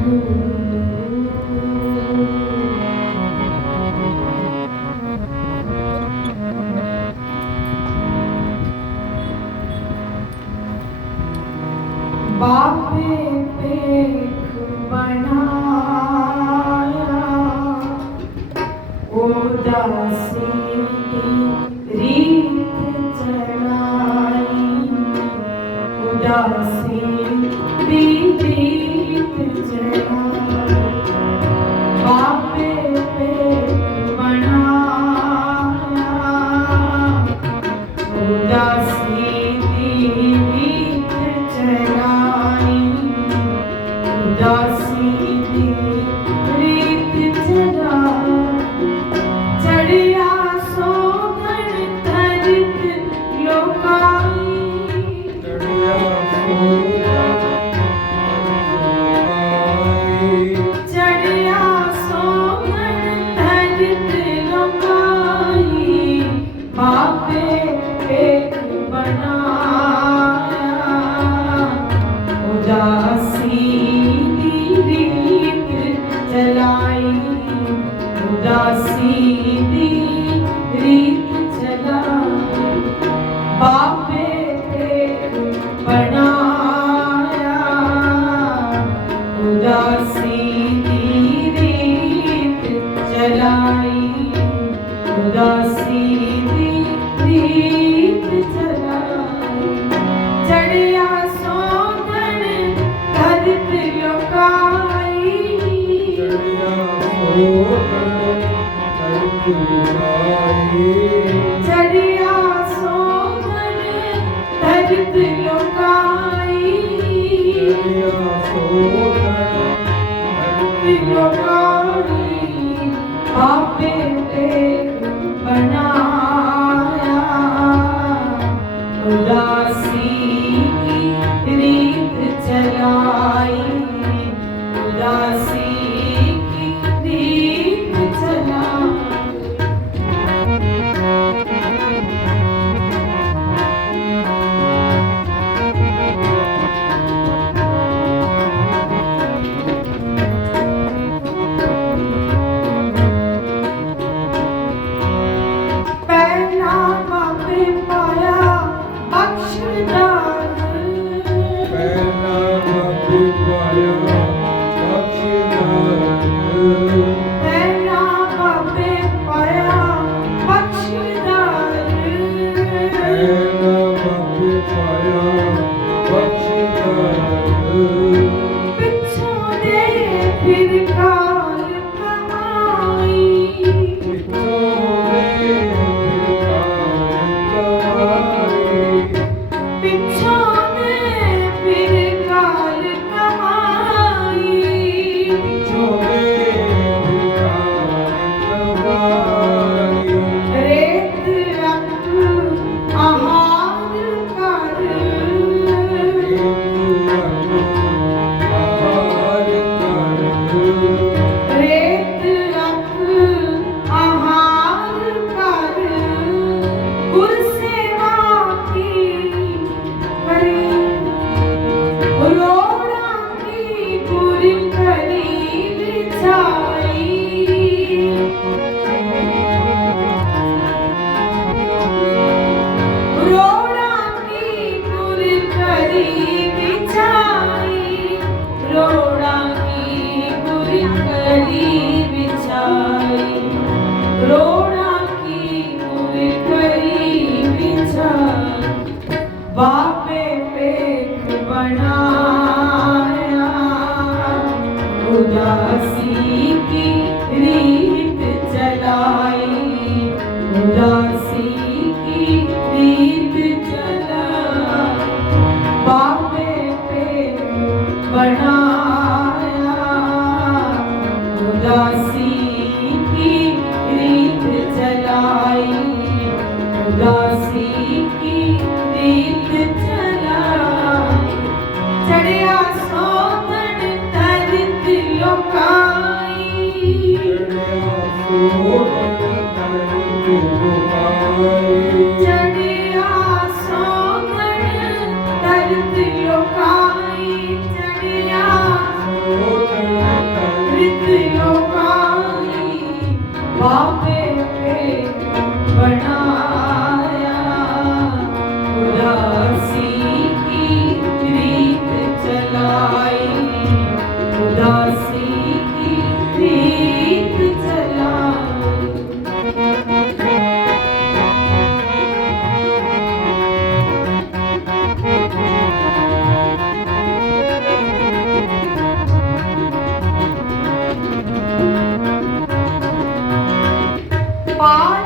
Lord. melhor sim. ਉਦਾਸੀ ਦੀ ਰੀਤ ਚਲਾਈ, ਉਦਾਸੀ ਦੀ ਰੀਤ ਚਲਾਈ। ਚੜਿਆ ਸੋਗਣ ਕਰਤ ਲੋਕਾਈ ਚੜਿਆ ਸੋਗਣ ਕਰਤ ਲੋਕਾਈ 와.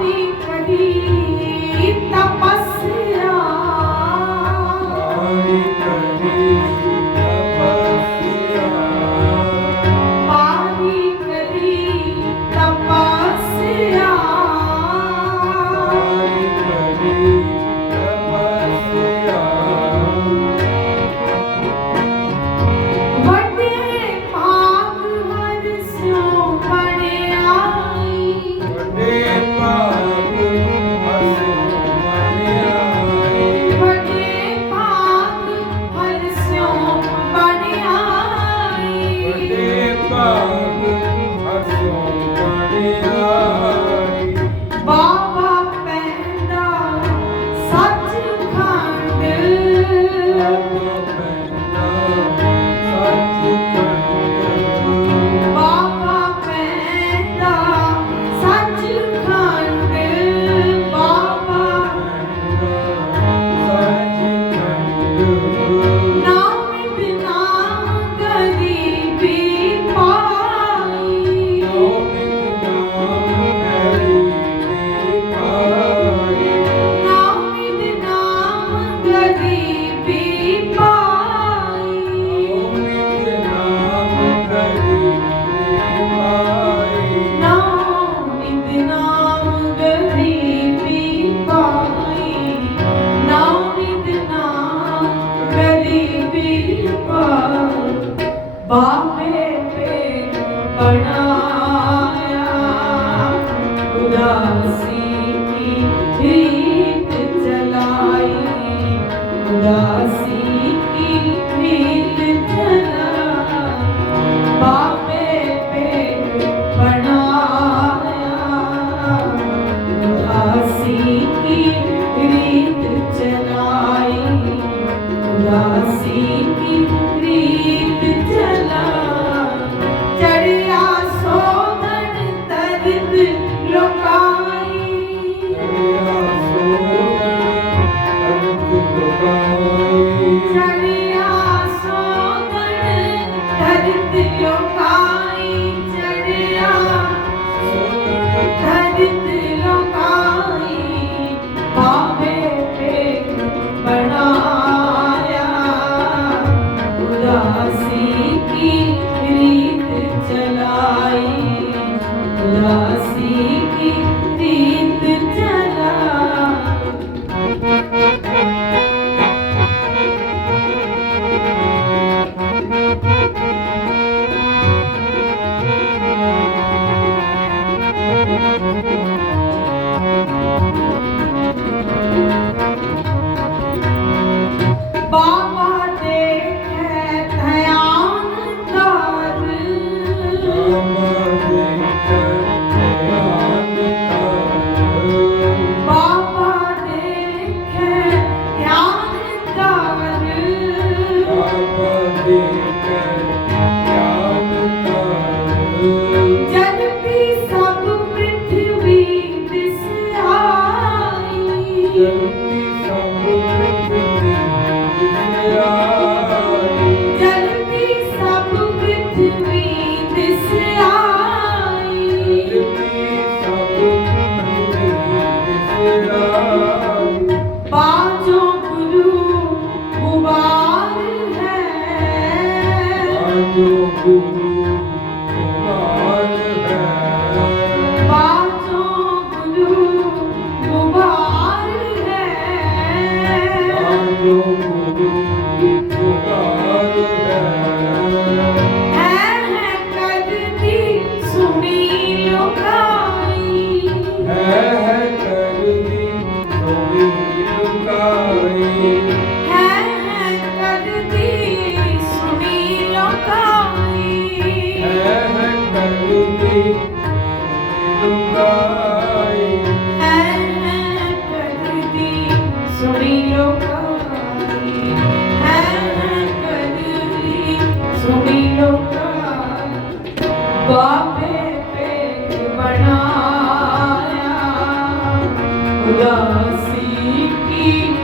coração. assim que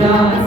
God.